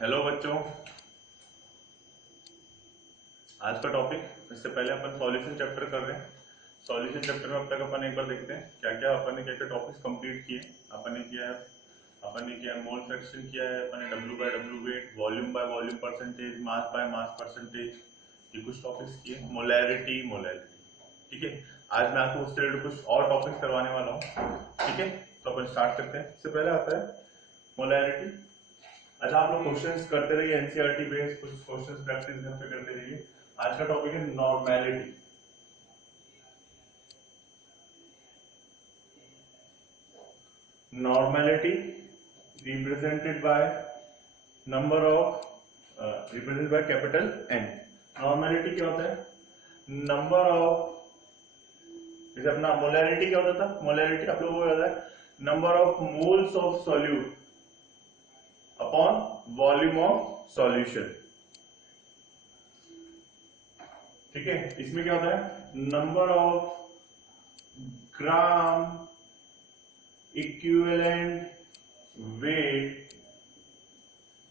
Hello बच्चों। आज का टॉपिक, इससे पहले अपन सॉल्यूशन चैप्टर कर रहे हैं। सॉल्यूशन चैप्टर में अब तक अपन एक बार देखते हैं क्या क्या अपन ने क्या क्या टॉपिक्स कंप्लीट किए। अपन ने किया है मोल फ्रैक्शन किया है, अपन ने W by W weight, volume by volume percentage, mass by mass percentage, ये कुछ टॉपिक्स किए। मोलैरिटी मोलैरिटी, ठीक है। आज मैं आपको उससे रिलेटेड कुछ और टॉपिक्स करवाने वाला हूँ, ठीक है। तो अपन स्टार्ट करते हैं। इससे पहले आता है मोलैरिटी। अच्छा, आप लोग क्वेश्चंस करते रहिए, एनसीईआरटी बेस्ड कुछ क्वेश्चंस प्रैक्टिस घर पे करते रहिए। आज का टॉपिक है normality. Normality represented by number of represented by capital N. Normality क्या होता है? नंबर ऑफ, जैसे अपना मोलैरिटी क्या होता था? मोलैरिटी आप लोगों को याद है, number of moles of solute upon volume of solution, ठीक है। इसमें क्या होता है? Number of gram equivalent weight,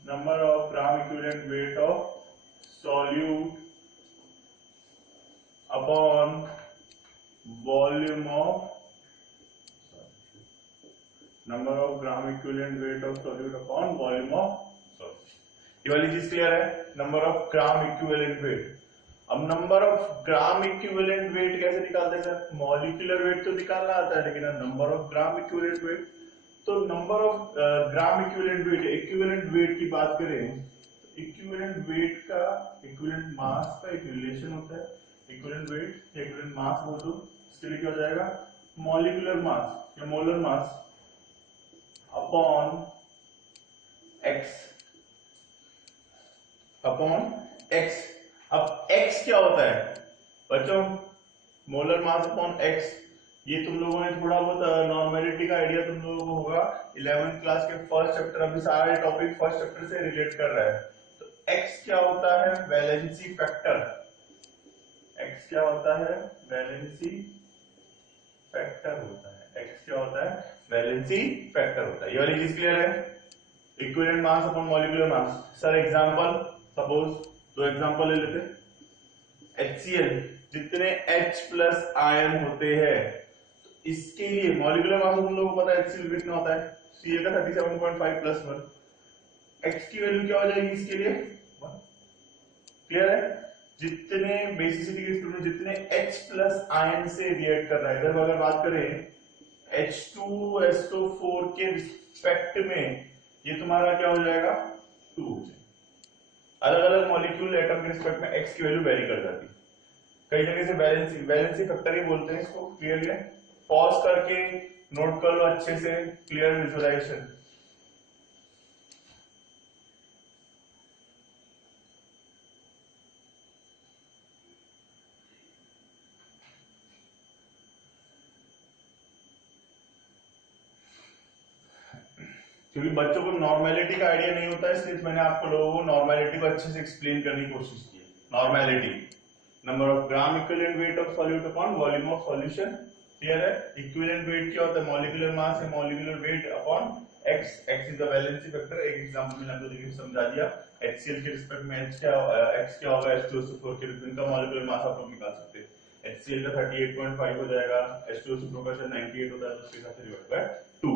number of gram equivalent weight of solute upon volume of, number of gram equivalent weight of solute upon volume of solute. ये वाली चीज clear है? Number of gram equivalent weight. अब number of gram equivalent weight कैसे निकालते हैं sir? Molecular weight तो निकालना आता है, लेकिन number of gram equivalent weight, तो number of gram equivalent weight, equivalent weight की बात करें, इक्विवेलेंट वेट का इक्विवेलेंट मास का एक रिलेशन होता है। इक्विवेलेंट वेट या इक्विवेलेंट मास बोल दो, इसके लिए क्या हो जाएगा? मॉलिक्यूलर मास या molar mass upon x, upon x. अब x क्या होता है बच्चों? Molar mass upon x। ये तुम लोगों ने थोड़ा बहुत नॉर्मेलिटी का आइडिया तुम लोगों को होगा 11th क्लास के फर्स्ट चैप्टर, अभी सारे टॉपिक फर्स्ट चैप्टर से रिलेट कर रहा है। तो x क्या होता है? Valency factor. x क्या होता है? वैलेंसी फैक्टर होता है। x क्या होता है? वैलेंसी फैक्टर होता है। ये वाली चीज क्लियर है? इक्विवेलेंट मास अपॉन मॉलिक्यूलर मास। सर एग्जांपल, सपोज दो एग्जांपल ले लेते हैं। HCl, जितने H प्लस आयन होते हैं, तो इसके लिए मॉलिक्यूलर मास तुम लोगों को पता है HCl कितना होता है? Cl का 37.5 प्लस 1। X की वैल्यू क्या हो जाएगी इसके लिए? 1। क्लियर है? जितने बेसिसिटी के स्टूडेंट जितने H प्लस आयन से रिएक्ट कर रहा है, इधर अगर बात करें H2SO4 के रिस्पेक्ट में, ये तुम्हारा क्या हो जाएगा? 2 हो जाएगा। अलग अलग मॉलिक्यूल एटम के रिस्पेक्ट में x की वैल्यू वेरी कर जाती है। कई जगह से वैलेंसी फैक्टर ही बोलते हैं इसको। क्लियर है? पॉज करके नोट कर लो अच्छे से, क्लियर विजुअलाइजेशन। क्योंकि बच्चों को नॉर्मेलिटी का आइडिया नहीं होता है, इसलिए मैंने आपको लोगों को नॉर्मेलिटी को अच्छे से एक्सप्लेन करने की कोशिश की। Normality, number of gram equivalent weight of solute upon volume of solution. Clear है? इक्विवेलेंट वेट क्या होता है? मॉलिक्यूलर मास है, molecular weight upon x। x is the valency factor. एक एग्जांपल मैंने आपको देखिए समझा दिया। HCl के रिस्पेक्ट में x क्या होगा? H2SO4 के रिस्पेक्ट का मॉलिक्यूलर मास आप लोग निकाल सकते हैं। HCl का 38.5 हो जाएगा, H2SO4 का 98 होता है, तो उसके हिसाब से डिवाइड बाय 2,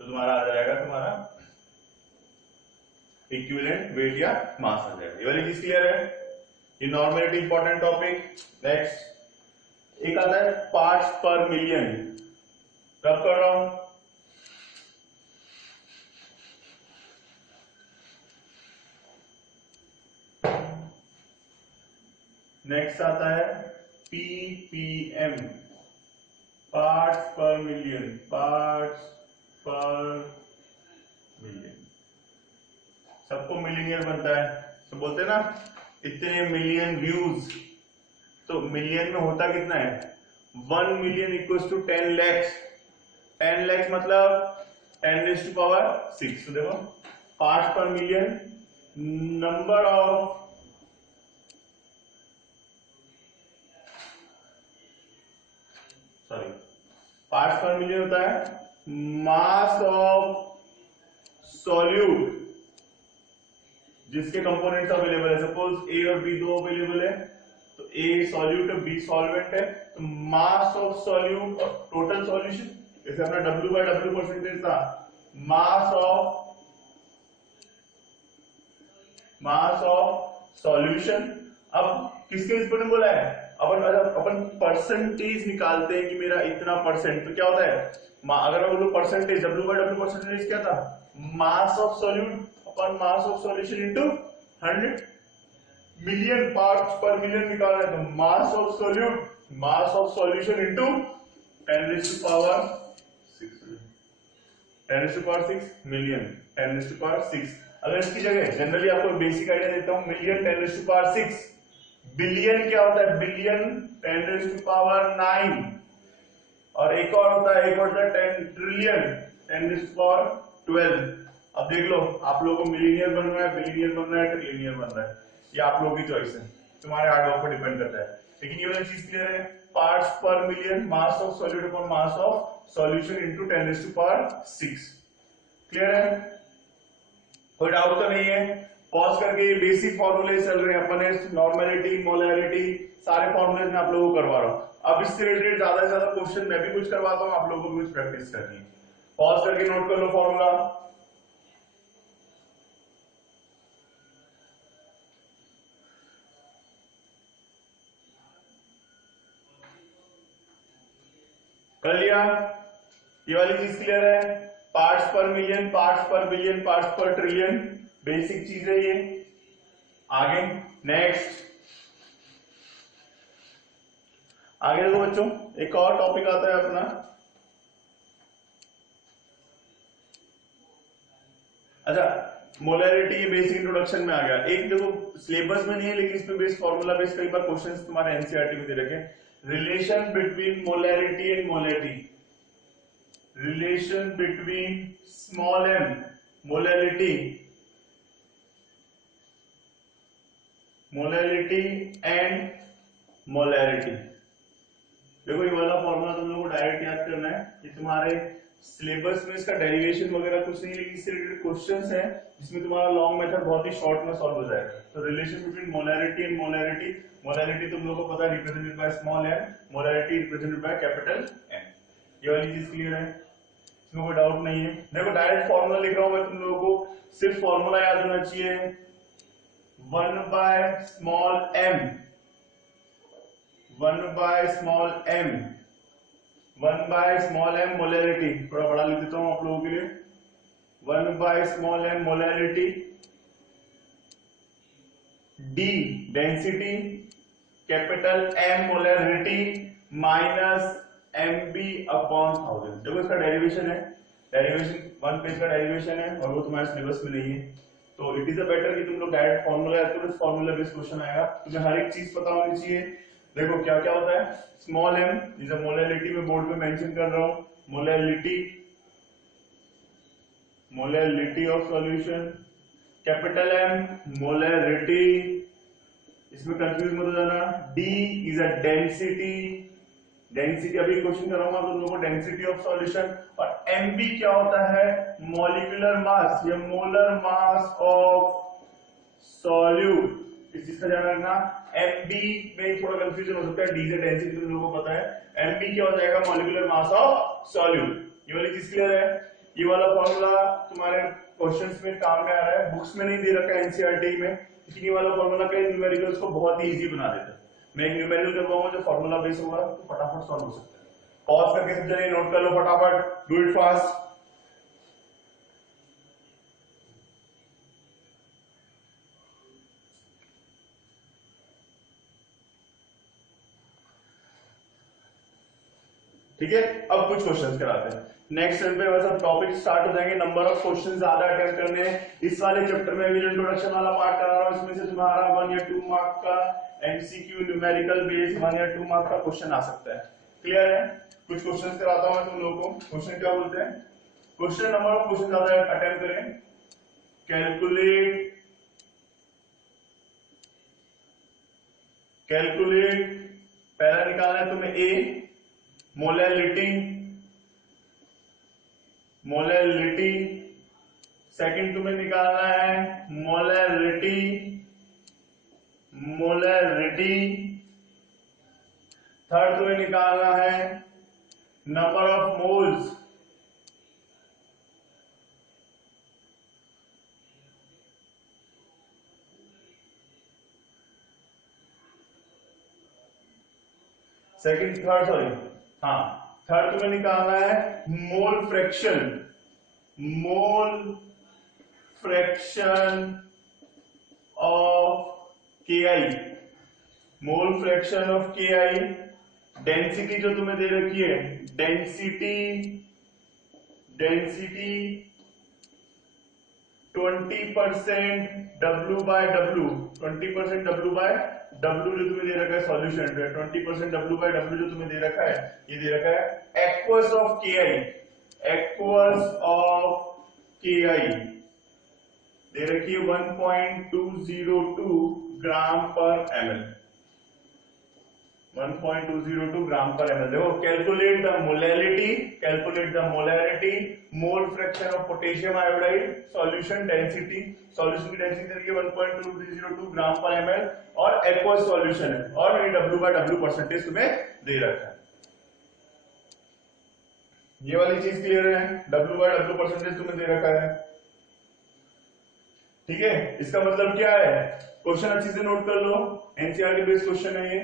तो तुम्हारा आ जाएगा तुम्हारा इक्विवेलेंट वेट या मास आ जाएगा। ये वाली चीज क्लियर है? ये नॉर्मेलिटी इंपॉर्टेंट टॉपिक। नेक्स्ट एक आता है पार्ट्स पर मिलियन। कब कर रहा हूं? नेक्स्ट आता है ppm, parts per million. Parts per million, सबको मिलियन बनता है, तो बोलते हैं ना इतने मिलियन व्यूज। तो मिलियन में होता कितना है? 1 million equals to 10 lakhs. 10 lakhs मतलब 10⁻⁶। तो देखो parts per million, number of parts per million होता है मास ऑफ सॉल्यूट जिसके कंपोनेंट्स अवेलेबल है, सपोज ए और बी दो अवेलेबल है, तो ए सॉल्यूट है, बी सॉल्वेंट है, तो मास ऑफ सॉल्यूट और टोटल सॉल्यूशन, जैसे अपना W/W परसेंटेज था, मास ऑफ सॉल्यूशन। अब किसके रिस्पेक्ट में बोला है, अपन परसेंटेज निकालते हैं कि मेरा इतना परसेंट, तो क्या होता है, अगर मैं बोलूं परसेंटेज, W/W परसेंटेज क्या था, मास of solute upon mass of solution into 100 million parts per million निकालना है, तो mass of solute, mass of solution into 10⁻6 million, 10⁻6। अगर इसकी जगह जनरली आपको बेसिक आइडिया देता हूं, मिलियन 10⁻6, बिलियन क्या होता है, बिलियन 10⁻9, और एक और होता है, 10 ट्रिलियन 10⁻12। अब देख लो, आप लोगों को मिलीनियर बन रहा है, बिलियनियर बन रहा है, ट्रिलियनियर बन रहा है, ये आप लोगों की चॉइस है, तुम्हारे हार्ड वर्क पर डिपेंड करता है। लेकिन ये वाली चीज क्लियर है, parts per million, mass of solute upon mass of solution into 10⁻6। Clear है, कोई डाउट तो नहीं है? पॉज करके ये बेसिक फॉर्मूले चल रहे हैं अपने, नॉर्मेलिटी, मोलैरिटी, सारे फॉर्मूले मैं आप लोगों को करवा रहा हूं। अब इससे रिलेटेड ज्यादा से ज्यादा क्वेश्चन मैं भी कुछ करवाता हूं, आप लोगों को भी कुछ प्रैक्टिस करनी है। पॉज करके नोट कर लो फॉर्मूला। कर लिया? ये वाली चीज क्लियर है, पार्ट्स पर मिलियन, पार्ट्स पर बिलियन, पार्ट्स पर ट्रिलियन, बेसिक चीज है ये। आगे नेक्स्ट, आगे देखो बच्चों, एक और टॉपिक आता है अपना, अच्छा मोलैरिटी, ये बेसिक इंट्रोडक्शन में आ गया। एक देखो सिलेबस में नहीं है लेकिन इसमें बेस फॉर्मूला बेस कई बार क्वेश्चंस तुम्हारे एनसीईआरटी में दे रखे, relation between molarity and molarity, relation between small m molarity, molarity and molarity. देखो ये वाला फॉर्मूला तुम लोगों को डायरेक्ट याद करना है, ये तुम्हारे सिलेबस में इसका डेरिवेशन वगैरह कुछ नहीं, लेकिन इससे रिलेटेड क्वेश्चंस हैं जिसमें तुम्हारा लॉन्ग मेथड बहुत ही शॉर्ट में सॉल्व हो जाएगा। तो relation between molarity and molarity, molarity तुम लोगों को पता है represented by small m, molarity represented by capital M। ये वाली चीज क्लियर है, इसमें कोई डाउट नहीं है। देखो डायरेक्ट फॉर्मूला लिख रहा हूं मैं, तुम लोगों को सिर्फ फॉर्मूला याद होना चाहिए, 1/m, 1/m, 1/m मोलैरिटी, थोड़ा बड़ा लिख देता हूं आप लोगों के लिए, 1/m molarity, D density, capital M molarity, minus MB upon 1000। देखो इसका डेरिवेशन है, डेरिवेशन 1 पेज का डेरिवेशन है और वो तुम्हारे सिलेबस में नहीं है, तो इट इज अ बेटर कि तुम लोग डायरेक्ट फॉर्मूला याद करो, फॉर्मूला बेस्ड क्वेश्चन आएगा, तुम्हें हर एक चीज पता होनी चाहिए। देखो क्या क्या होता है, स्मॉल m जिसे मोलैरिटी में बोर्ड में मेंशन कर रहा हूं, molarity, molarity of solution, capital M molarity, इसमें कंफ्यूज मत हो जाना, D is a density, density अभी क्वेश्चन कराऊंगा तो लोगों को डेंसिटी ऑफ सॉल्यूशन, और MB क्या होता है, मॉलिक्यूलर मास या मोलर मास ऑफ सॉल्यूट। इस चीज का ध्यान रखना, MB में थोड़ा कंफ्यूजन हो सकता है, D से डेंसिटी तुम लोगों को पता है, MB क्या हो जाएगा, मॉलिक्यूलर मास ऑफ सॉल्यूट। ये वाली चीज क्लियर है? ये वाला फॉर्मूला तुम्हारे क्वेश्चंस में काम में आ रहा है, बुक्स में नहीं दे रखा है एनसीईआरटी में, लेकिन ये वाला फॉर्मूला कई न्यूमेरिकल्स को बहुत ही इजी बना देता है। मैं एक न्यूमेरिकल करवाऊंगा जो फॉर्मूला बेस होगा तो फटाफट सॉल्व हो सकता है। पॉज करके सब जने नोट कर लो फटाफट, डू इट फास्ट। ठीक है, अब कुछ क्वेश्चंस कराते हैं। नेक्स्ट टर्न पे वैसा टॉपिक स्टार्ट हो जाएंगे, नंबर ऑफ क्वेश्चन ज्यादा अटेम्प्ट करने हैं। इस वाले चैप्टर में भी इंट्रोडक्शन वाला पार्ट करा रहा हूं, इसमें से तुम्हारा 1 या 2 मार्क का एमसीक्यू न्यूमेरिकल बेस्ड 1 या 2 मार्क का क्वेश्चन आ सकता है। क्लियर है? कुछ क्वेश्चंस कराता हूं मैं तुम लोगों को। क्वेश्चन क्या बोलते हैं, क्वेश्चन नंबर ऑफ क्वेश्चन ज्यादा अटेम्प्ट करें। कैलकुलेट पहला निकालना है तुम्हें ए, मोलैरिटी सेकंड तुम्हें निकालना है मोलैरिटी, मोलैरिटी। थर्ड तुम्हें निकालना है number of moles, second third sorry हाँ थर्ड तुम्हें निकालना है mole fraction, mole fraction of Ki, mole fraction of Ki। Density जो तुम्हें दे रखी है, डेंसिटी, डेंसिटी 20% W/W, 20% W/W जो तुम्हें दे रखा है सॉल्यूशन, 20% W/W जो तुम्हें दे रखा है, ये दे रखा है aqueous of Ki, aqueous of Ki दे रखी है 1.202 ग्राम पर ml, 1.202 ग्राम पर ml। देखो calculate the molarity, calculate the molarity, mole fraction of potassium iodide, solution density, solution की डेंसिटी देखिए 1.202 ग्राम पर ml और एक्वस सॉल्यूशन है, और ये W/W परसेंटेज तुम्हें दे रखा है। ये वाली चीज क्लियर है, W/W परसेंटेज तुम्हें दे रखा है, ठीक है। इसका मतलब क्या है, क्वेश्चन अच्छी से नोट कर लो, एनसीईआरटी बेस्ड क्वेश्चन है ये।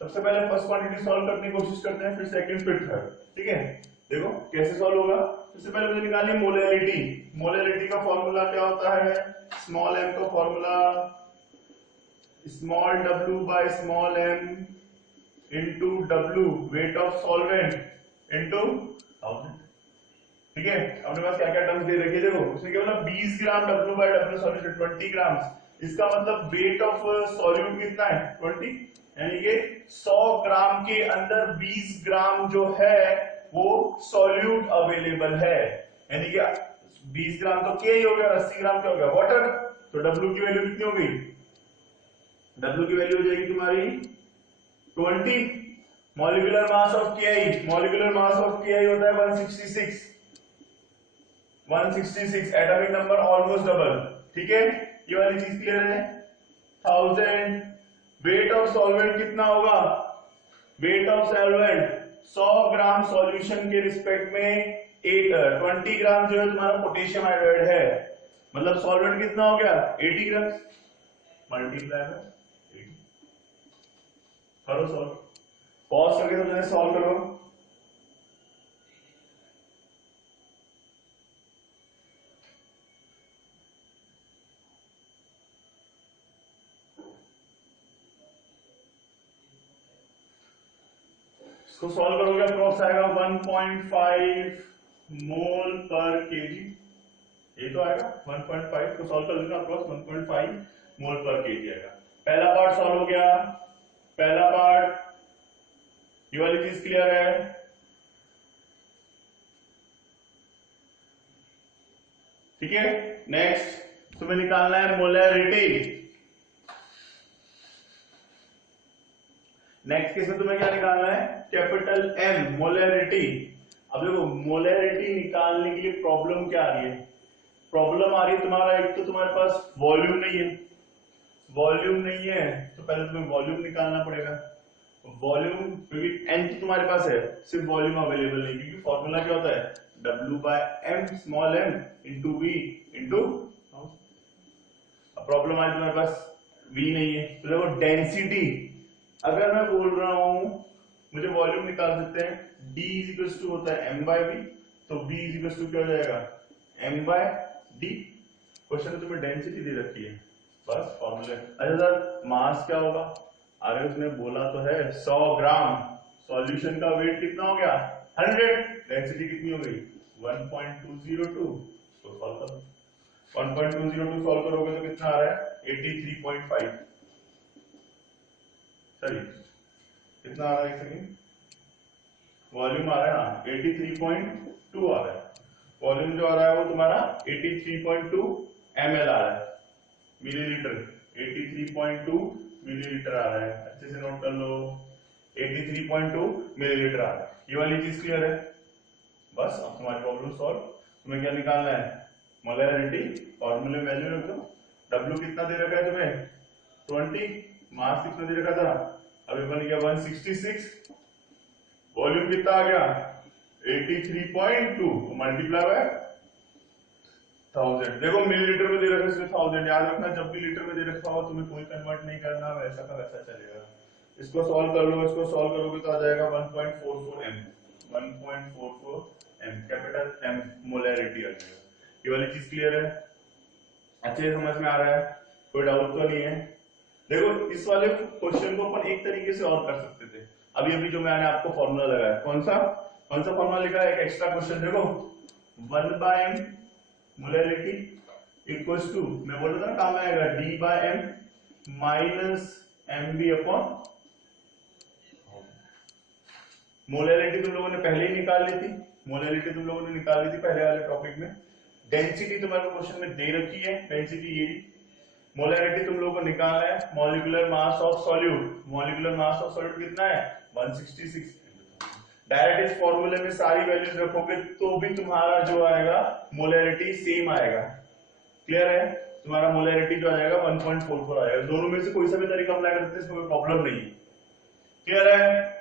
सबसे पहले फर्स्ट क्वांटिटी सॉल्व करने की कोशिश करते हैं, फिर सेकंड, फिर थर्ड, ठीक है। देखो कैसे सॉल्व होगा। सबसे पहले मुझे निकालनी है मोलैरिटी। मोलैरिटी का फॉर्मूला क्या होता है, स्मॉल m का formula small w by small m into w weight of solvent into 1000, ठीक है। अपने पास क्या क्या टर्म्स दे रखी है, देखो उसमें क्या मतलब 20 ग्राम W/W सॉल्यूशन 20 ग्राम, इसका मतलब वेट ऑफ सॉल्यूट कितना है 20, यानी कि 100 ग्राम के अंदर 20 ग्राम जो है वो सॉल्यूट अवेलेबल है, यानी कि 20 ग्राम तो K ही हो गया, 80 ग्राम क्या हो गया वाटर। तो W की वैल्यू कितनी हो गई, W की वैल्यू हो जाएगी तुम्हारी 20। Molecular mass of Ki, molecular mass of Ki होता है 166, 166, एटॉमिक नंबर ऑलमोस्ट डबल, ठीक है। ये वाली चीज क्लियर है। 1000 वेट ऑफ सॉल्वेंट कितना होगा, weight of solvent 100 gram solution के रिस्पेक्ट में 20 ग्राम जो है तुम्हारा पोटेशियम आयोडाइड है, मतलब सॉल्वेंट कितना हो गया 80 ग्राम, मल्टीप्लाई में 80। करो सॉल्व, पॉज करके तुमने सॉल्व करो। इसको सॉल्व करोगे अप्रोक्स आएगा 1.5 मोल पर केजी, ये तो आएगा 1.5 को सॉल्व कर लेना, अप्रोक्स 1.5 मोल पर केजी आएगा। पहला पार्ट सॉल्व हो गया, पहला पार्ट, ये वाली चीज क्लियर है। ठीक है, नेक्स्ट तुम्हें निकालना है मोलैरिटी। नेक्स्ट केस में तुम्हें क्या निकालना है, कैपिटल M मोलैरिटी। अब देखो मोलैरिटी निकालने के लिए प्रॉब्लम क्या आ रही है, प्रॉब्लम आ रही है तुम्हारा, एक तो तुम्हारे पास वॉल्यूम नहीं है, वॉल्यूम नहीं है तो पहले तुम्हें वॉल्यूम निकालना पड़ेगा। वॉल्यूम क्योंकि n तो तुम्हारे पास है, सिर्फ वॉल्यूम अवेलेबल नहीं, क्योंकि फॉर्मूला क्या होता है W/M small m into V into. अब प्रॉब्लम आई तुम्हारे पास V नहीं है, तो देखो डेंसिटी, अगर मैं बोल रहा हूं मुझे वॉल्यूम निकाल सकते हैं, D इक्वल्स टू होता है M/V, तो V इक्वल्स टू क्या हो जाएगा M/D। क्वेश्चन में तुम्हें डेंसिटी दे रखी है, बस फॉर्मूले। अच्छा सर मास क्या होगा, अरे उसने बोला तो है 100 ग्राम, सॉल्यूशन का वेट कितना हो गया 100, डेंसिटी कितनी हो गई 1.202, तो सॉल्व करो। 1.202 सॉल्व करोगे तो कितना आ रहा है 83.5, सॉरी कितना आ रहा है, एक सेकंड, वॉल्यूम आ रहा है ना 83.2 आ रहा है, वॉल्यूम जो आ रहा है वो तुम्हारा 83.2 ml आ रहा है, मिलीलीटर, 83.2 मिलीलीटर आ रहा है, अच्छे से नोट कर लो 83.2 मिलीलीटर आ रहा है। ये वाली चीज क्लियर है, बस अब तुम्हारी प्रॉब्लम सॉल्व। तुम्हें क्या निकालना है मोलैरिटी फॉर्मूले वैल्यू रख दो। W कितना दे रखा है तुम्हें 20, मास कितना दे रखा था अभी बन गया 166, वॉल्यूम कितना आ गया 83.2 मल्टीप्लाई बाय 1000। देखो मिलीलीटर में दे रखा है इसमें 1000, याद रखना जब भी लीटर में दे रखा हो तुम्हें कोई कन्वर्ट नहीं करना, वैसा का वैसा चलेगा। इसको सॉल्व कर लो, इसको सॉल्व करोगे तो आ जाएगा 1.44 m, 1.44 m capital M molarity आ जाएगा। ये वाली चीज क्लियर है, अच्छे से समझ में आ रहा है, कोई डाउट तो नहीं है। देखो इस वाले क्वेश्चन को अपन एक तरीके से और कर सकते थे। अभी अभी जो मैंने आपको फॉर्मूला लगाया, कौन सा फॉर्मूला लिखा है, एक एक्स्ट्रा क्वेश्चन देखो 1/m मोलैरिटी इक्वल्स टू, मैं बोल रहा था ना काम आएगा D/m minus mb upon molarity तुम लोगों ने पहले ही निकाल ली थी, मोलैरिटी तुम लोगों ने निकाल ली थी पहले वाले टॉपिक में। डेंसिटी तुम्हारे क्वेश्चन में दे रखी है, डेंसिटी ये मोलैरिटी तुम लोगों को निकालना है। Molecular mass of solute, molecular mass of solute कितना है 166। डायरेक्ट इस फॉर्मूले में सारी वैल्यूज रखोगे तो भी तुम्हारा जो आएगा मोलैरिटी सेम आएगा। क्लियर है, तुम्हारा मोलैरिटी जो आएगा 1.44 आएगा। दोनों में से कोई सा भी तरीका अप्लाई करते हैं, कोई प्रॉब्लम नहीं है। क्लियर है,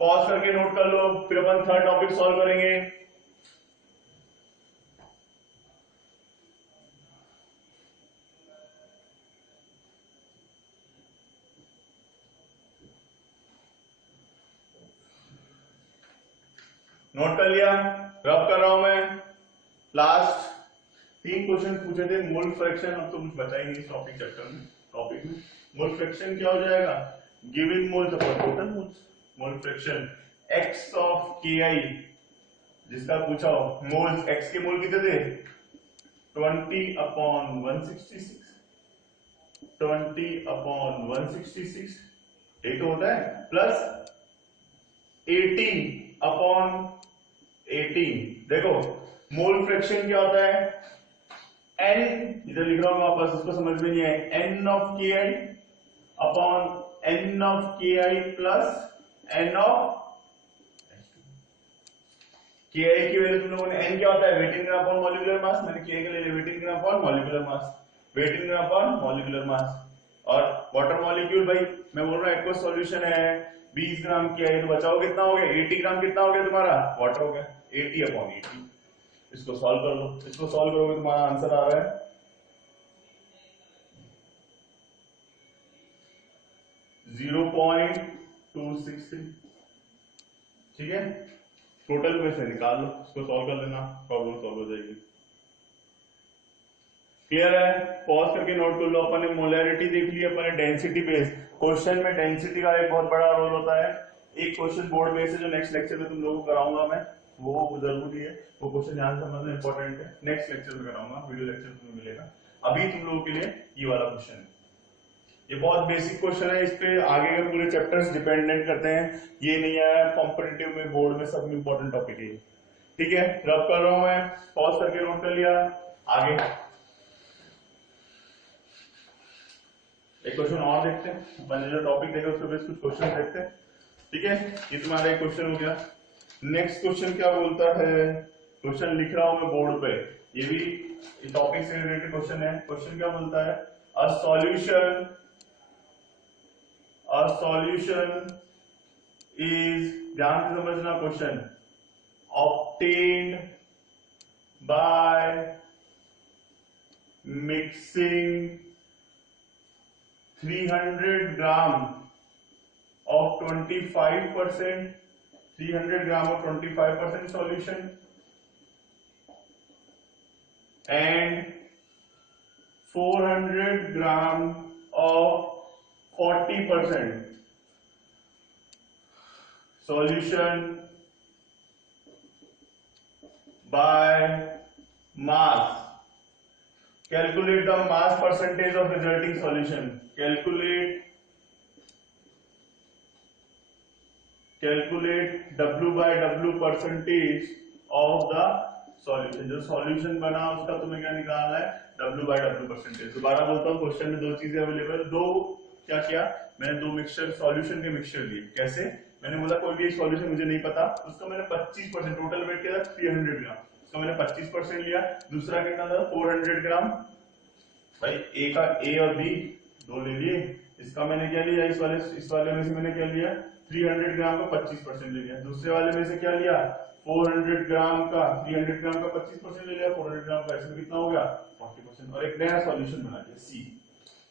पॉज करके नोट कर लो, फिर अपन थर्ड टॉपिक सॉल्व करेंगे। नोट कर लिया, रब कर रहा हूं मैं। लास्ट 3 क्वेश्चन पूछे थे मोल फ्रैक्शन, अब तो कुछ बचा ही नहीं इस टॉपिक चैप्टर में। टॉपिक में मोल फ्रैक्शन क्या हो जाएगा, given moles upon total moles. Mole fraction x of ki, जिसका पूछा हो मोल्स, x के मोल कितने थे 20/166, 20/166 यही तो होता है, प्लस 18/18। देखो मोल फ्रैक्शन क्या होता है, n इधर लिख रहा हूं वापस, इसको समझ में नहीं आए, n of ki upon n of ki plus n of ki की वैल्यू तुम लोगों ने, n क्या होता है weight in gram upon molecular mass, मैंने ki के लिए weight in gram upon molecular mass, weight in gram upon molecular mass. और वाटर मॉलिक्यूल भाई मैं बोल रहा हूं एक्वस सॉल्यूशन है 20 ग्राम की है, तो बचाओ कितना हो गया 80 ग्राम, कितना हो गया तुम्हारा वाटर हो गया 80/80। इसको सॉल्व कर लो, इसको सॉल्व करोगे तुम्हारा आंसर आ रहा है 0.263। ठीक है, टोटल में से निकाल लो, इसको सॉल्व कर लेना, प्रॉब्लम सॉल्व हो जाएगी। क्लियर है, पॉज करके नोट कर लो। अपन ने मोलैरिटी देख ली, अपन ने डेंसिटी बेस, क्वेश्चन में डेंसिटी का एक बहुत बड़ा रोल होता है। एक क्वेश्चन बोर्ड बेस है जो नेक्स्ट लेक्चर में तुम लोगों को कराऊंगा मैं, वो जरूरी है, वो क्वेश्चन ध्यान समझना इंपॉर्टेंट है, नेक्स्ट लेक्चर में कराऊंगा, वीडियो लेक्चर तुम्हें मिलेगा। अभी तुम लोगों के लिए ये वाला क्वेश्चन है, ये बहुत बेसिक क्वेश्चन है, इस पे आगे के पूरे चैप्टर्स डिपेंडेंट करते हैं। ये नहीं आया कॉम्पिटिटिव में, बोर्ड में, सब में इंपॉर्टेंट टॉपिक है। ठीक है, रब कर रहा हूं मैं, पॉज करके नोट कर लिया। आगे एक क्वेश्चन और देखते हैं, मैंने जो टॉपिक देखा उसके बेस कुछ क्वेश्चन देखते हैं। ठीक है, ये तुम्हारा एक क्वेश्चन हो गया। नेक्स्ट क्वेश्चन क्या बोलता है, क्वेश्चन लिख रहा हूं मैं बोर्ड पे, ये भी टॉपिक से रिलेटेड क्वेश्चन है। क्वेश्चन क्या बोलता है, अ सॉल्यूशन इज, ध्यान से समझना question, obtained by mixing 300 gram of 25%, 300 gram of 25% solution and 400 gram of 40% solution by mass. Calculate the mass percentage of resulting solution. Calculate W by W percentage of the solution. जो solution बना उसका तुम्हें क्या निकालना है, W by W percentage। दोबारा बोलता हूँ, क्वेश्चन में दो चीजें अवेलेबल, दो क्या किया मैंने, दो मिक्सचर सॉल्यूशन के मिक्सचर दिए। कैसे, मैंने बोला कोई भी सॉल्यूशन मुझे नहीं पता, उसका मैंने 25% टोटल वेट किया 300 ग्राम, इसका मैंने 25% लिया। दूसरा कितना था 400 ग्राम, भाई ए का ए और बी दो ले लिए, इसका मैंने क्या लिया, इस वाले में से मैंने क्या लिया 300 ग्राम का 25% ले लिया। दूसरे वाले में से क्या लिया 400 ग्राम का 300 ग्राम का 25% ले लिया, 400 ग्राम का, इसमें कितना हो गया 40%। और एक नया सॉल्यूशन बना दिया सी,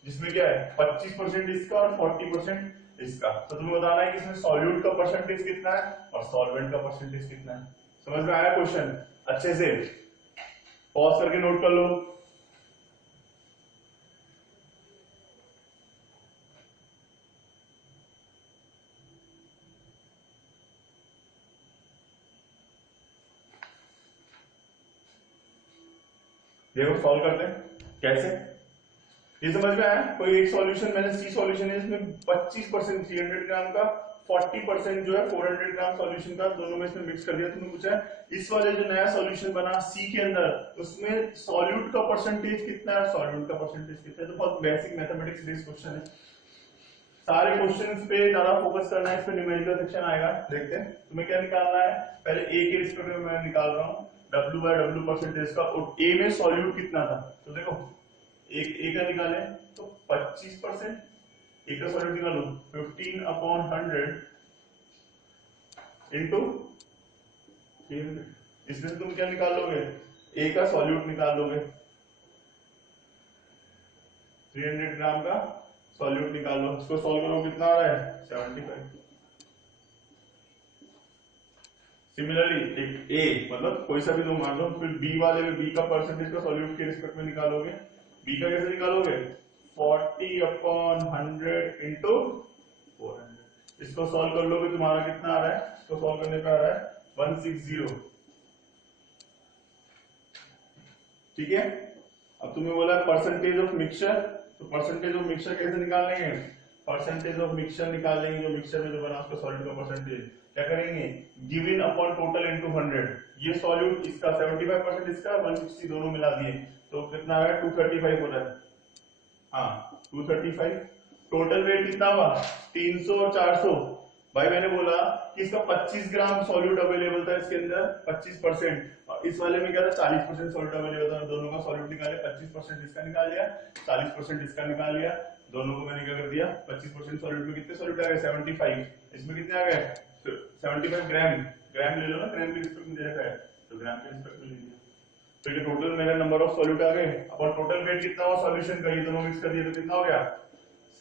जिसमें क्या है 25% इसका और 40% इसका। तो तुम्हें बताना है कि इसमें सॉल्यूट का परसेंटेज कितना है और सॉल्वेंट का परसेंटेज कितना है। समझ में आया क्वेश्चन? अच्छे से पॉज करके नोट कर लो। देखो सॉल्व करते हैं कैसे, ये समझ में आया? कोई एक सॉल्यूशन मैंने सी सॉल्यूशन है, इसमें 25% 300 ग्राम का, 40% जो है 400 ग्राम सॉल्यूशन का, दोनों में इसमें मिक्स कर दिया। तुमने पूछा है इस वाले जो नया सॉल्यूशन बना सी के अंदर, उसमें सॉल्यूट का परसेंटेज कितना है, सॉल्यूट का परसेंटेज कितना है। तो बहुत बेसिक मैथमेटिक्स बेस्ड क्वेश्चन है। सारे क्वेश्चंस पे ज्यादा फोकस करना है, इस पे न्यूमेरिकल सेक्शन आएगा। देखते हैं तुम्हें क्या निकालना है। पहले ए के रिस्पेक्ट में मैं निकाल रहा हूँ W/W परसेंटेज का, और ए में सॉल्यूट कितना था। तो देखो एक ए का निकाले तो 25%, ए का सॉल्यूट निकालो 15/100 इंटू 300। इसमें से तुम क्या निकाल लोगे, ए का सॉल्यूट निकाल लोगे, 300 ग्राम का सॉल्यूट निकाल लो। इसको सॉल्व करो कितना आ रहा है 75। सिमिलरली एक ए मतलब कोई सा भी दो मान लो, फिर बी वाले में बी का परसेंटेज का सॉल्यूट के रिस्पेक्ट में निकालोगे। बी का कैसे निकालोगे 40/100 इंटू 400। इसको सॉल्व कर लोगे तुम्हारा कितना आ रहा है, इसको सॉल्व करने पे आ रहा है 160। ठीक है, अब तुम्हें बोला परसेंटेज ऑफ मिक्सचर, तो परसेंटेज ऑफ मिक्सचर कैसे निकाल लेंगे, परसेंटेज ऑफ मिक्सचर निकाल लेंगे, जो मिक्सचर में जो बना उसका सॉल्यूट का परसेंटेज क्या करेंगे, गिवन अपॉन टोटल इनटू 100। ये सॉल्यूट इसका 75% इसका 160 दोनों मिला दिए तो कितना है 235 हो रहा है। हाँ 235। टोटल वेट कितना हुआ 300 और 400। भाई मैंने बोला कि इसका 25 ग्राम सॉल्यूट अवेलेबल था इसके अंदर 25%, और इस वाले में क्या था 40% सॉल्यूट अवेलेबल था। दोनों का सॉल्यूट निकाले, 25% इसका निकाल लिया, 40% इसका निकाल लिया, दोनों को मैंने क्या कर दिया 25% सॉल्यूट में कितने सॉल्यूट आ गए 75, इसमें कितने आ गए 75 ग्राम। ग्राम ले लो ना, ग्राम के रिस्पेक्ट में दे रखा है तो ग्राम के रिस्पेक्ट में ले लिया। तो ये टोटल मेरा नंबर ऑफ सॉल्यूट आ गए, अब टोटल वेट कितना हुआ सॉल्यूशन का, ये दोनों मिक्स कर दिए तो कितना हो गया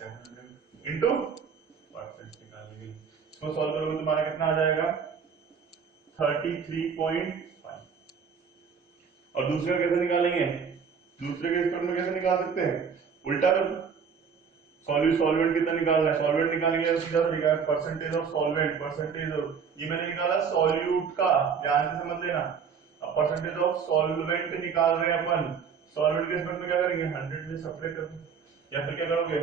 700 इंटू परसेंट निकाल लीजिए। इसको सॉल्व करोगे तुम्हारा कितना आ जाएगा 33.5। और दूसरे कैसे निकालेंगे, दूसरे के रिस्पेक्ट में कैसे निकाल सकते हैं, उल्टा कर, सॉल्वेंट कितना निकालना है, सॉल्वेंट निकालेंगे तो सीधा तरीका है percentage of solvent, percentage of, ये मैंने निकाला सॉल्यूट का, ध्यान से समझ लेना। अब परसेंटेज ऑफ सॉल्वेंट निकाल रहे हैं अपन, सॉल्वेंट के रिस्पेक्ट में क्या करेंगे 100 में सब्ट्रैक्ट कर दो, या फिर क्या करोगे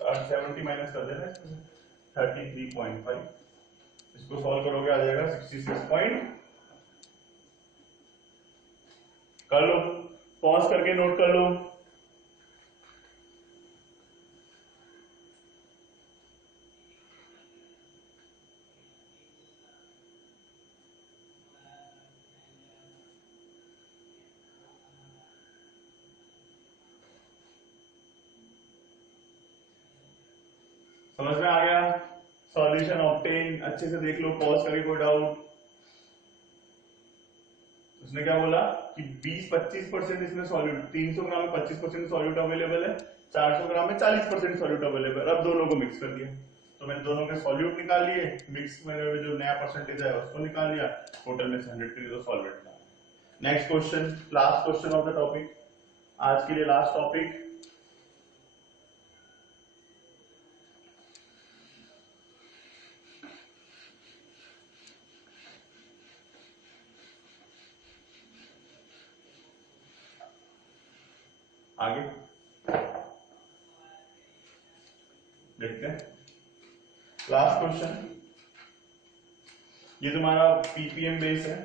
70 माइनस कर देना इसमें 33.5। इसको सॉल्व करोगे आ जाएगा 66 कर लो, पॉज करके नोट कर लो। समझ में आ गया, सॉल्यूशन ऑब्टेन, अच्छे से देख लो, पॉज करके, कोई डाउट। उसने क्या बोला कि 20-25% इसमें सॉल्यूट, 300 ग्राम में 25% सॉल्यूट अवेलेबल है, 400 ग्राम में 40% सॉल्यूट अवेलेबल। अब दोनों को मिक्स कर दिया, तो मैंने दोनों के सॉल्यूट निकाल लिए, मिक्स में जो नया परसेंटेज है उसको निकाल लिया, टोटल में 100 के लिए तो सॉल्वेंट था। Next question, last question of the topic, आज के लिए लास्ट टॉपिक। आगे देखते हैं लास्ट क्वेश्चन। ये तुम्हारा पीपीएम बेस है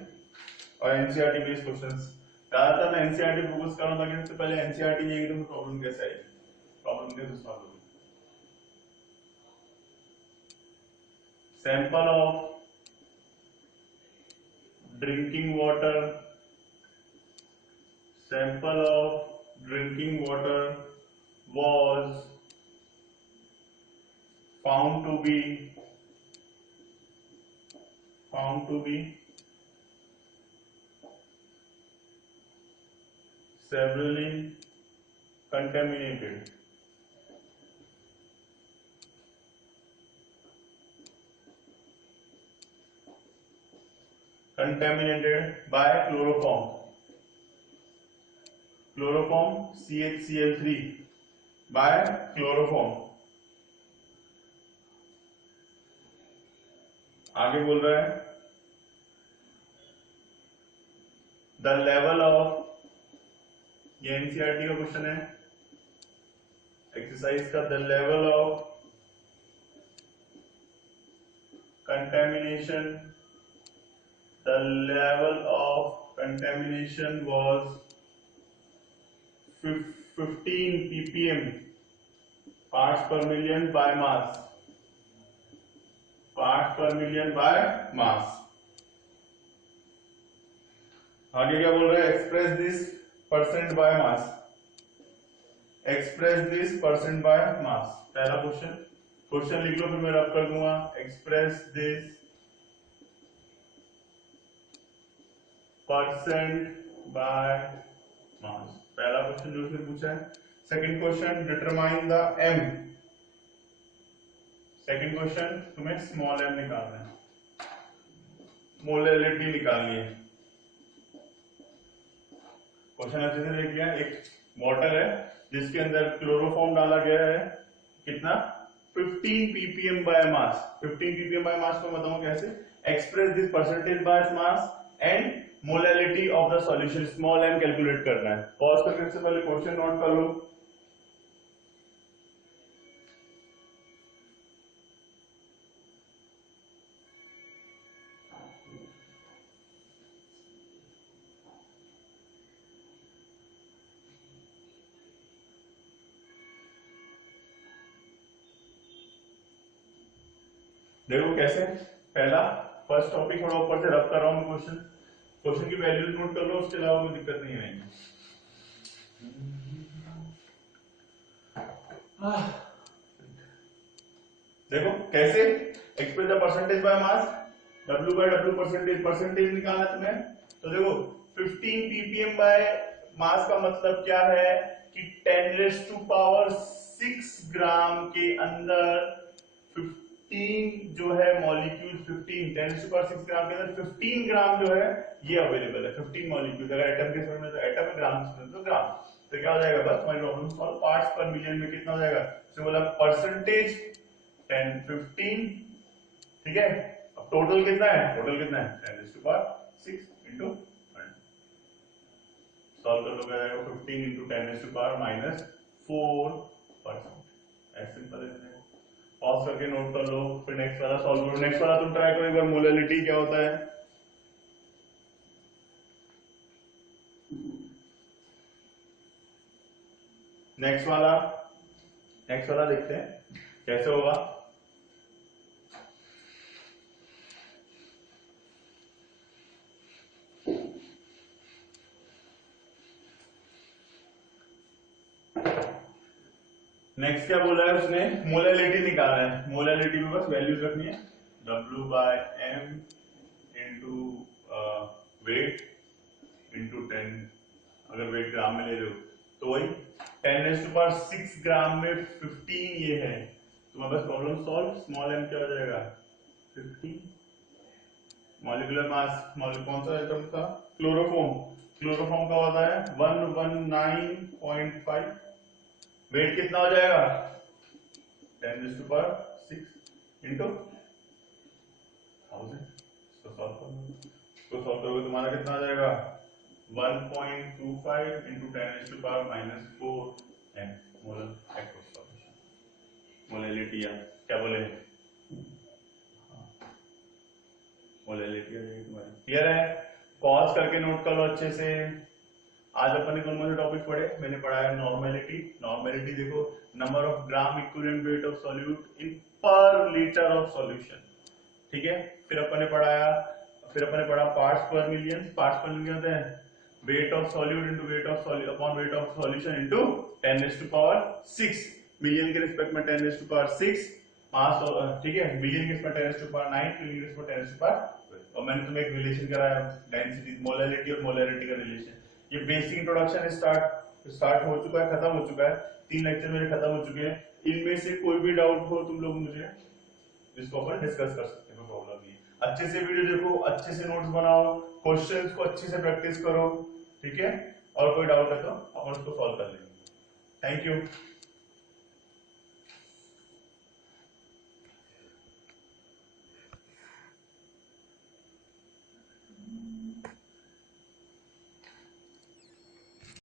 और एनसीईआरटी बेस्ड क्वेश्चंस। ज्यादातर मैं एनसीईआरटी फोकस कर रहा हूं ताकि इससे पहले एनसीईआरटी नहीं आएगी तो प्रॉब्लम कैसे आएगी, प्रॉब्लम कैसे सॉल्व होगी। Sample of drinking water sample of drinking water was found to be severely contaminated by chloroform CHCl3 by chloroform। आगे बोल रहा है द लेवल ऑफ, ये एनसीईआरटी का क्वेश्चन है एक्सरसाइज का, the level of contamination was 15 ppm parts per million by mass। आगे क्या बोल रहा है, express this percent by mass. पहला क्वेश्चन लिख लो, फिर मैं रब कर दूंगा। Express this percent by mass, पहला क्वेश्चन जो उसने पूछा है। Second question, determine the M. Second question, तुम्हें स्मॉल एम निकालना है, मोलैलिटी निकालनी है। क्वेश्चन अच्छे से देख लिया। एक बॉटल है जिसके अंदर क्लोरोफॉर्म डाला गया है, कितना, 15 ppm by mass. 15 ppm by mass को बताऊं कैसे, express this percentage by mass and molality of the solution, small M calculate करना है। पॉज करके से पहले क्वेश्चन नोट कर लो। देखो कैसे, पहला फर्स्ट टॉपिक थोड़ा ऊपर से रब कर रहा हूं मैं, क्वेश्चन की वैल्यूज नोट कर लो, उसके अलावा कोई दिक्कत नहीं आएगी। देखो कैसे, express the percentage by mass, W by W percentage निकालना तुम्हें। तो देखो 15 ppm बाय मास का मतलब क्या है कि 10⁻⁶ ग्राम के अंदर 15 जो है मॉलिक्यूल, 15 10⁻⁶ ग्राम के अंदर 15 ग्राम जो है ये अवेलेबल है। 15 मॉलिक्यूल, अगर एटम के समय में तो एटम, ग्राम के समय तो ग्राम। तो क्या हो जाएगा, बस हमारी problem solve. Parts per million में कितना हो जाएगा, तो बोला परसेंटेज 10 15, ठीक है। अब टोटल कितना है, 10⁻⁶ इंटू, सॉल्व कर लो, क्या जाएगा 15 इंटू 10⁻⁴%। ऐसे सिंपल है। पॉज करके नोट कर लो, फिर नेक्स्ट वाला सॉल्व करो। नेक्स्ट वाला तुम ट्राई करो एक बार, मोलैलिटी क्या होता है। नेक्स्ट वाला देखते हैं कैसे होगा। नेक्स्ट क्या बोला है उसने, मोलैलिटी निकालना है। मोलैलिटी में बस वैल्यूज रखनी है, W by M into weight into 10, अगर वेट ग्राम में ले लो तो वही 10⁻⁶ ग्राम में 15 ये है। तुम्हारे बस प्रॉब्लम सॉल्व। स्मॉल m क्या हो जाएगा, 15। मॉलिक्यूलर मास, कौन सा एटम था, क्लोरोफॉर्म का होता है 119.5। वेट कितना हो जाएगा, 10⁻⁶ इंटू 1000। इसको सॉल्व करोगे तुम्हारा कितना आ जाएगा, 1.25 into 10⁻⁻⁴ molar active solution. Molality क्या बोले, मोलैलिटी तुम्हारी क्लियर है। पॉज करके नोट कर लो अच्छे से। आज अपन ने कौन से टॉपिक पढ़े, मैंने पढ़ाया नॉर्मेलिटी। देखो, number of gram equivalent weight of solute in पर लीटर ऑफ सॉल्यूशन, ठीक है। फिर अपन ने पढ़ा पार्ट्स पर मिलियन होते हैं। weight of solute into weight of solute upon weight of solution into 10 raised to power 6 million के रिस्पेक्ट में 10 raised to power 6 मास, ठीक है, मिलियन के respect 10 raised to power 9, million के रिस्पेक्ट 10 raised to power 12। और मैंने तुम्हें एक रिलेशन कराया डेंसिटी मोलैरिटी और मोलैरिटी का रिलेशन। ये बेसिक इंट्रोडक्शन स्टार्ट हो चुका है, खत्म हो चुका है, 3 लेक्चर मेरे खत्म हो चुके हैं। इनमें से कोई भी डाउट हो तुम लोग मुझे इसको अपन डिस्कस कर सकते हैं, प्रॉब्लम नहीं है। अच्छे से वीडियो देखो, अच्छे से नोट्स बनाओ, क्वेश्चंस को अच्छे से प्रैक्टिस करो, ठीक है, और कोई डाउट है तो अपन उसको सॉल्व कर लेंगे। Thank you.